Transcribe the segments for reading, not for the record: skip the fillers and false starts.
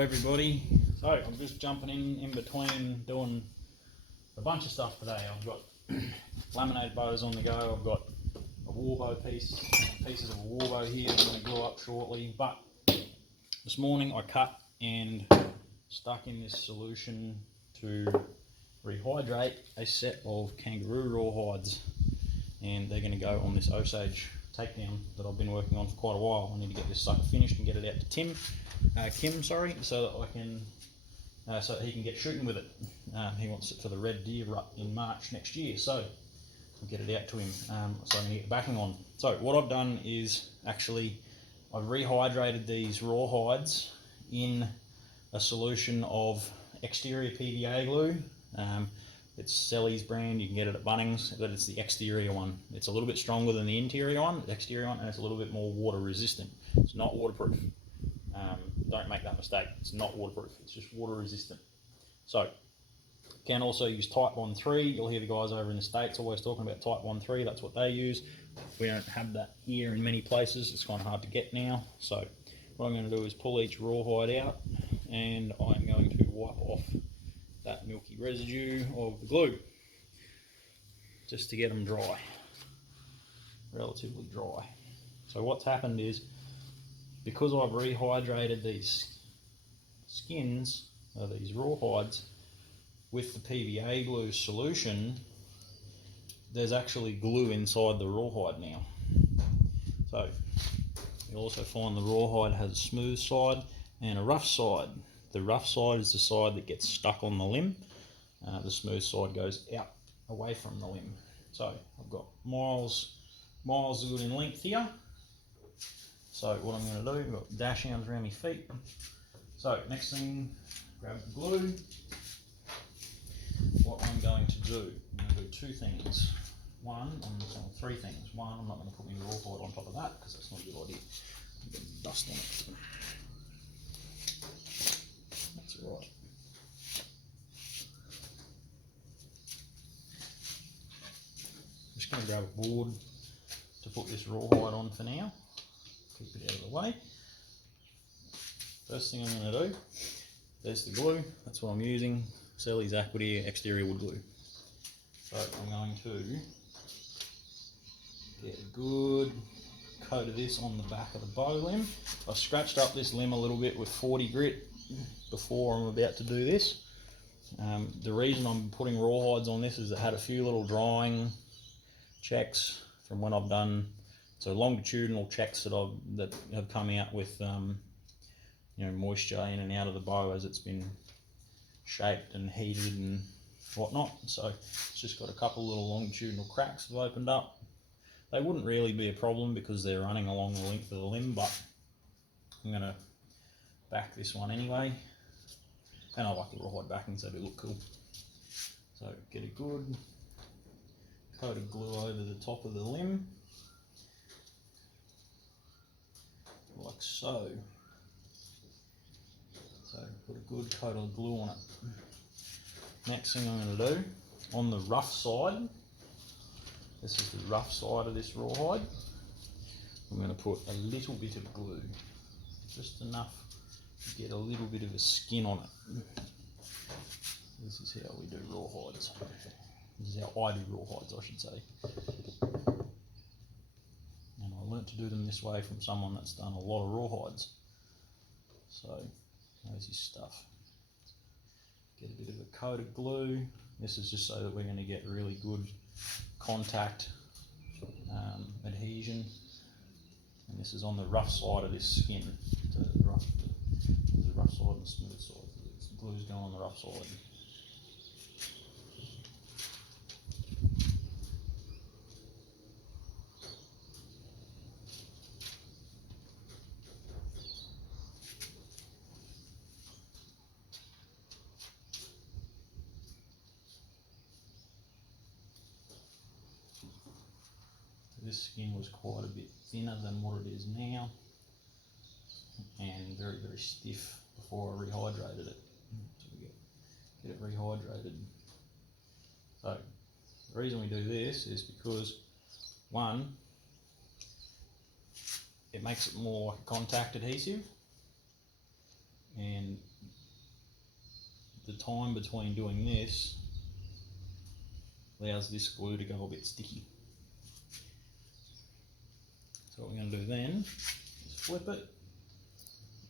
Hello everybody. So I'm just jumping in between doing a bunch of stuff today. I've got laminated bows on the go. I've got a war bow pieces of a war bow here I'm going to glue up shortly. But this morning I cut and stuck in this solution to rehydrate a set of kangaroo rawhides, and they're going to go on this Osage takedown that I've been working on for quite a while. I need to get this sucker finished and get it out to Kim, so that I can, so that he can get shooting with it. He wants it for the red deer rut in March next year, so I'll get it out to him. So I'm going to get the backing on. So what I've done is actually I've rehydrated these rawhides in a solution of exterior PVA glue. It's Selly's brand, you can get it at Bunnings, but it's the exterior one. It's a little bit stronger than the interior one, and it's a little bit more water resistant. It's not waterproof. Don't make that mistake. It's not waterproof. It's just water resistant. So, you can also use Type 1-3. You'll hear the guys over in the States always talking about Type 1-3. That's what they use. We don't have that here in many places. It's kind of hard to get now. So, what I'm going to do is pull each rawhide out, and I'm going to wipe off that milky residue of the glue just to get them dry, relatively dry. So what's happened is, because I've rehydrated these skins of these rawhides with the PVA glue solution, there's actually glue inside the rawhide now. So you'll also find the rawhide has a smooth side and a rough side. The rough side is the side that gets stuck on the limb. The smooth side goes out away from the limb. So I've got miles good in length here. So what I'm going to do, I've got dash hounds around my feet. So next thing, grab the glue. What I'm going to do, I'm going to do two things. Three things. One, I'm not going to put my rawhide on top of that because that's not a good idea. I'm getting dust on it. That's right. Just going to grab a board to put this rawhide on for now. Keep it out of the way. First thing I'm going to do, there's the glue. That's what I'm using. Selly's Aquadeer exterior wood glue. So I'm going to get a good coat of this on the back of the bow limb. I scratched up this limb a little bit with 40 grit before I'm about to do this. The reason I'm putting rawhides on this is it had a few little drying checks from when I've done, so longitudinal checks that have come out with moisture in and out of the bow as it's been shaped and heated and whatnot. So it's just got a couple little longitudinal cracks have opened up. They wouldn't really be a problem because they're running along the length of the limb, but I'm going to back this one anyway, and I like the rawhide backings, they do look cool. So get a good coat of glue over the top of the limb, like so. So put a good coat of glue on it. Next thing I'm going to do, on the rough side, this is the rough side of this rawhide, I'm going to put a little bit of glue, just enough to get a little bit of a skin on it. This is how we do rawhides. This is how I do rawhides, I should say. And I learnt to do them this way from someone that's done a lot of rawhides. So there's his stuff. Get a bit of a coat of glue. This is just so that we're going to get really good contact adhesion. And this is on the rough side of this skin. So there's a rough side and a smooth side. The glue's going on the rough side. This skin was quite a bit thinner than what it is now, and very, very stiff before I rehydrated it. So we get it rehydrated. So the reason we do this is because, one, it makes it more like a contact adhesive, and the time between doing this allows this glue to go a bit sticky. So what we're going to do then is flip it,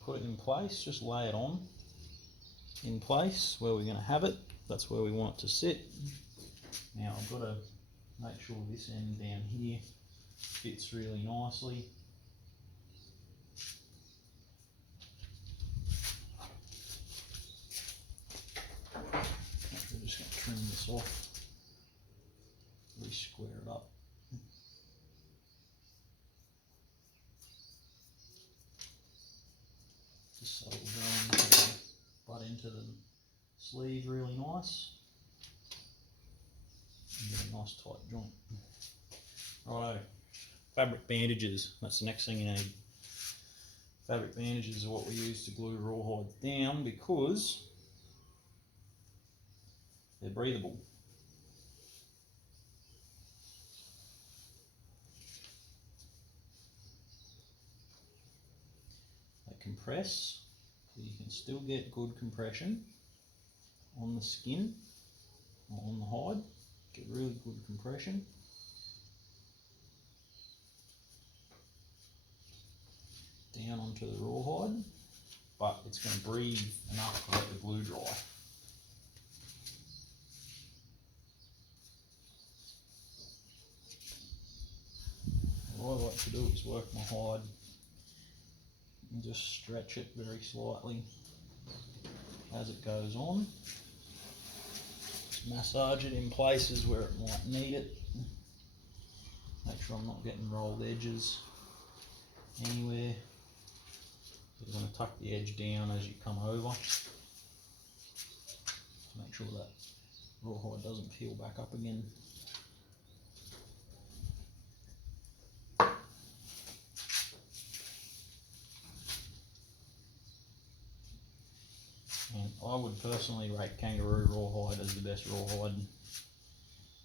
put it in place, just lay it on in place where we're going to have it. That's where we want it to sit. Now I've got to make sure this end down here fits really nicely. We're just going to trim this off, re-square it up. Just so it'll go into the butt into the sleeve really nice. And get a nice tight joint. Righto, fabric bandages, that's the next thing you need. Fabric bandages are what we use to glue rawhide down because they're breathable. They compress, so you can still get good compression on the skin or on the hide. Get really good compression. Down onto the rawhide, but it's going to breathe enough to let the glue dry. What I like to do is work my hide and just stretch it very slightly as it goes on. Just massage it in places where it might need it. Make sure I'm not getting rolled edges anywhere. You're going to tuck the edge down as you come over. Make sure that rawhide doesn't peel back up again. And I would personally rate kangaroo rawhide as the best rawhide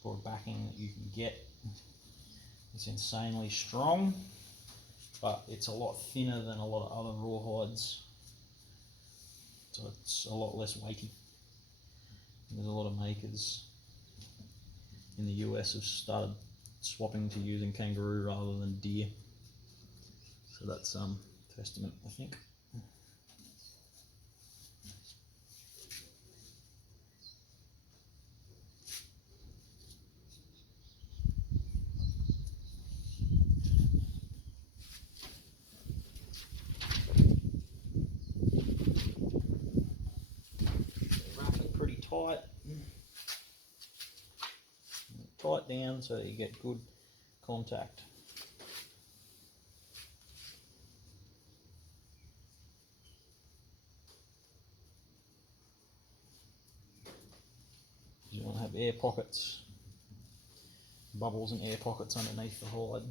for backing that you can get. It's insanely strong, but it's a lot thinner than a lot of other rawhides, so it's a lot less weighty. There's a lot of makers in the US have started swapping to using kangaroo rather than deer, so that's testament, I think. Tight down so that you get good contact. You want to have air pockets, bubbles and air pockets underneath the hide.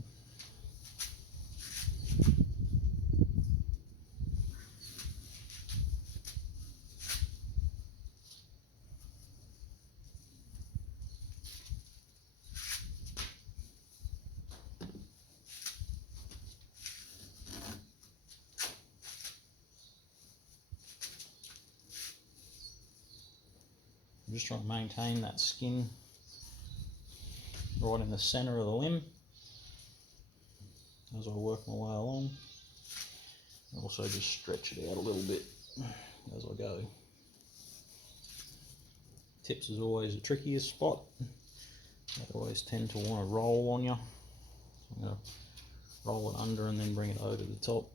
I'm just trying to maintain that skin right in the centre of the limb as I work my way along. And also just stretch it out a little bit as I go. Tips is always the trickiest spot. They always tend to want to roll on you. So I'm going to roll it under and then bring it over the top.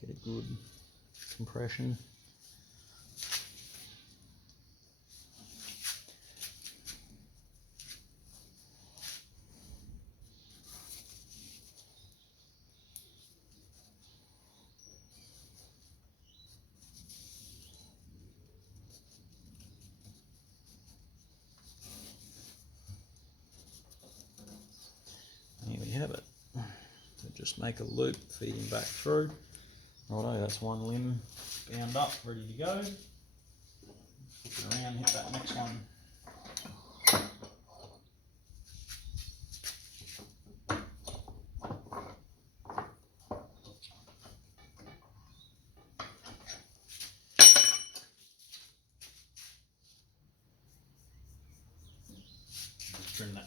Get a good compression. Here we have it. So just make a loop feeding back through. Righto, that's one limb bound up, ready to go. Flip it around, hit that next one.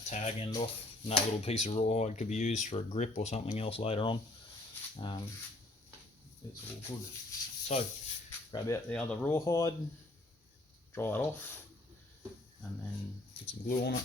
tag end off, and that little piece of rawhide could be used for a grip or something else later on. It's all good. So grab out the other rawhide, dry it off, and then put some glue on it.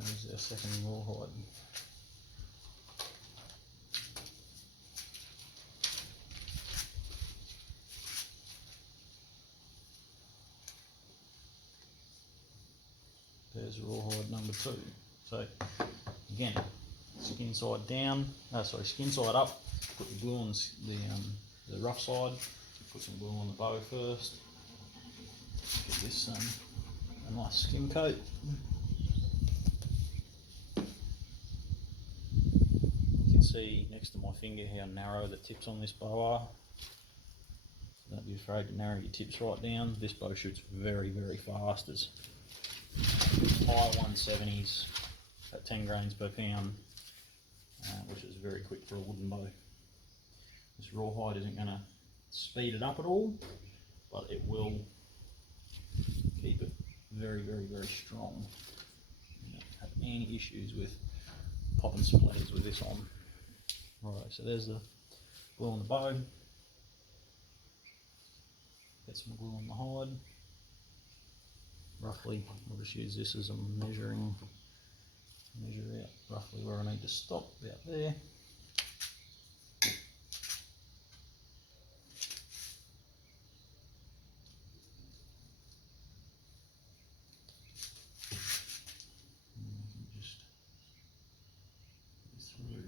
There's our second rawhide. There's rawhide number 2. So again, skin side down, skin side up, put the glue on the rough side, put some glue on the bow first, get this a nice skim coat. You can see next to my finger how narrow the tips on this bow are. So don't be afraid to narrow your tips right down. This bow shoots very, very fast. It's high 170s at 10 grains per pound, which is very quick for a wooden bow. This rawhide isn't going to speed it up at all, but it will keep it very, very, very strong. You don't have any issues with popping splatters with this on. Right, so there's the glue on the bow. Get some glue on the hide. Roughly, I'll just use this as a measure out roughly where I need to stop, about there. Just through.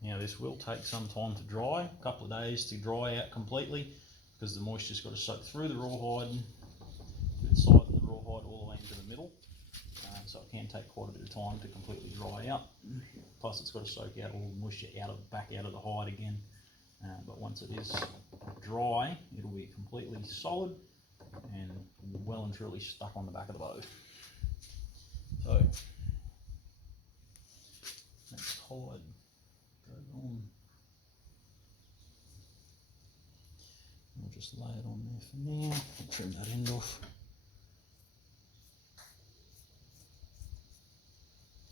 Now this will take some time to dry, a couple of days to dry out completely, because the moisture's got to soak through the rawhide, to the side of the rawhide all the way into the middle, so it can take quite a bit of time to completely dry out. Plus it's got to soak out all the moisture back out of the hide again, but once it is dry, it'll be completely solid and well and truly stuck on the back of the bow. So next hide goes on. I'll just lay it on there for now. I'll trim that end off,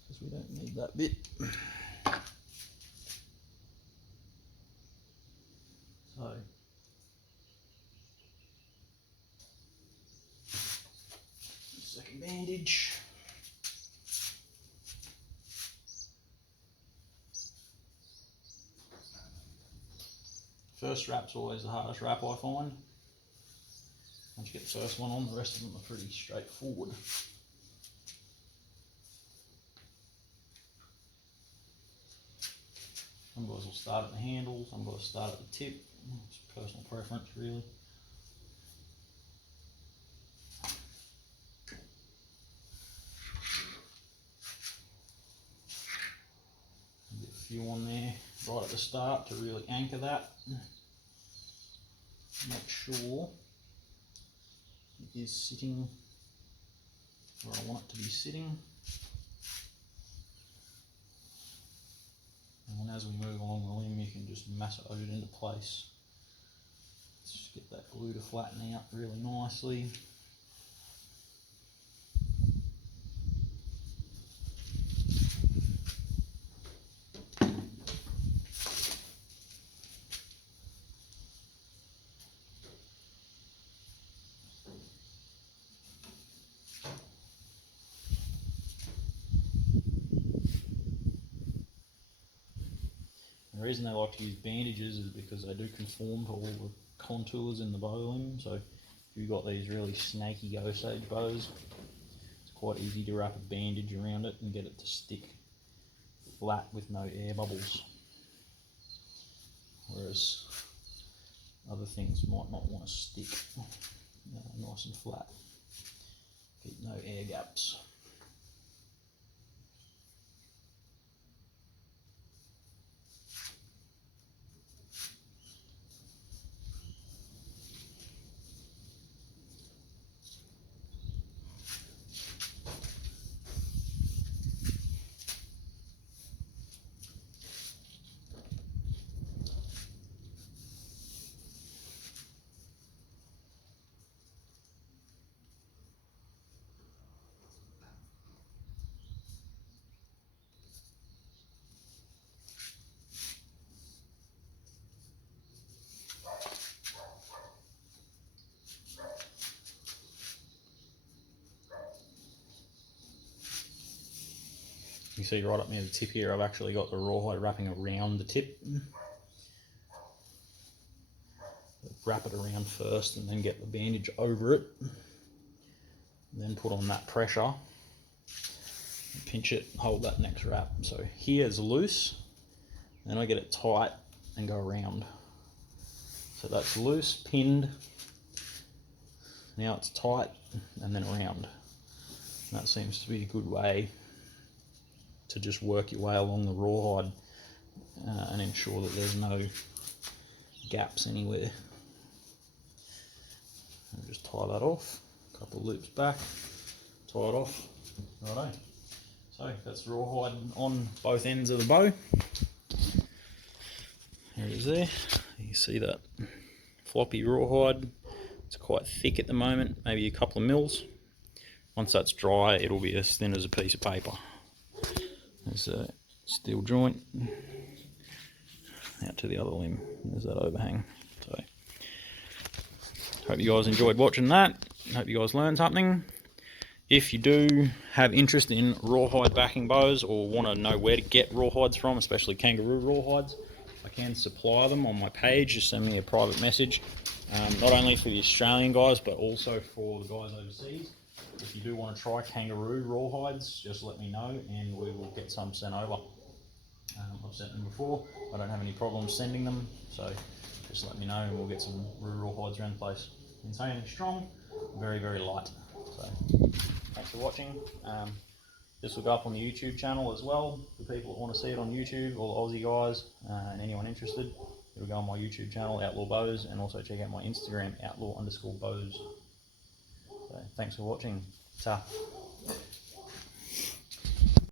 because we don't need that bit. So second bandage. First wrap's always the hardest wrap, I find. Once you get the first one on, the rest of them are pretty straightforward. Some guys will start at the handle, some guys start at the tip. It's personal preference, really. Get a few on there right at the start to really anchor that. Make sure it is sitting where I want it to be sitting. And as we move along the limb, you can just massage it into place. Just get that glue to flatten out really nicely. The reason they like to use bandages is because they do conform to all the contours in the bow limb. So if you've got these really snaky Osage bows, it's quite easy to wrap a bandage around it and get it to stick flat with no air bubbles. Whereas other things might not want to stick nice and flat. Keep no air gaps. You see right up near the tip here, I've actually got the rawhide wrapping around the tip. Wrap it around first and then get the bandage over it. And then put on that pressure. Pinch it, hold that next wrap. So here is loose, then I get it tight and go around. So that's loose, pinned. Now it's tight and then around. And that seems to be a good way to just work your way along the rawhide and ensure that there's no gaps anywhere. And just tie that off, a couple of loops back, tie it off. Righto. So that's rawhide on both ends of the bow. There it is there. You see that floppy rawhide. It's quite thick at the moment, maybe a couple of mils. Once that's dry, it'll be as thin as a piece of paper. There's a steel joint out to the other limb. There's that overhang. So, hope you guys enjoyed watching that. Hope you guys learned something. If you do have interest in rawhide backing bows or want to know where to get rawhides from, especially kangaroo rawhides, I can supply them on my page. Just send me a private message. Not only for the Australian guys, but also for the guys overseas. If you do want to try kangaroo rawhides, just let me know and we will get some sent over. I've sent them before. I don't have any problems sending them, so just let me know and we'll get some rawhides around the place. Insane and strong, very, very light. So thanks for watching. This will go up on the YouTube channel as well. For people that want to see it on YouTube, all Aussie guys and anyone interested, it'll go on my YouTube channel, Outlaw Bows, and also check out my Instagram, outlaw_bows. So thanks for watching. Ta.